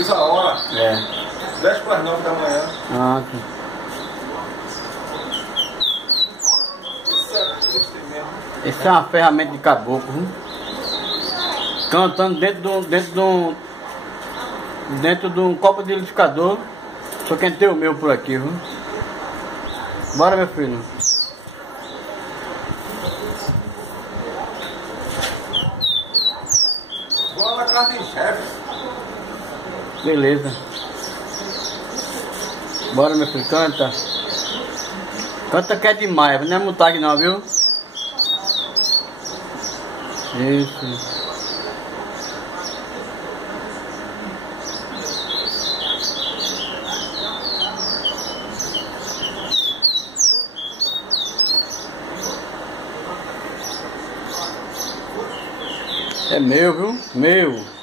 Diz a hora. É. 10:09 da manhã. Ah, tá. Isso é triste mesmo. Essa é uma ferramenta de caboclo, viu? Cantando dentro de um copo de liquidificador. Só quem tem o meu por aqui, viu? Bora, meu filho. Vou na casa de chefe. Beleza. Bora, meu filho, canta. Canta que é demais, não é mutagem não, viu? Isso. É meu, viu? Meu.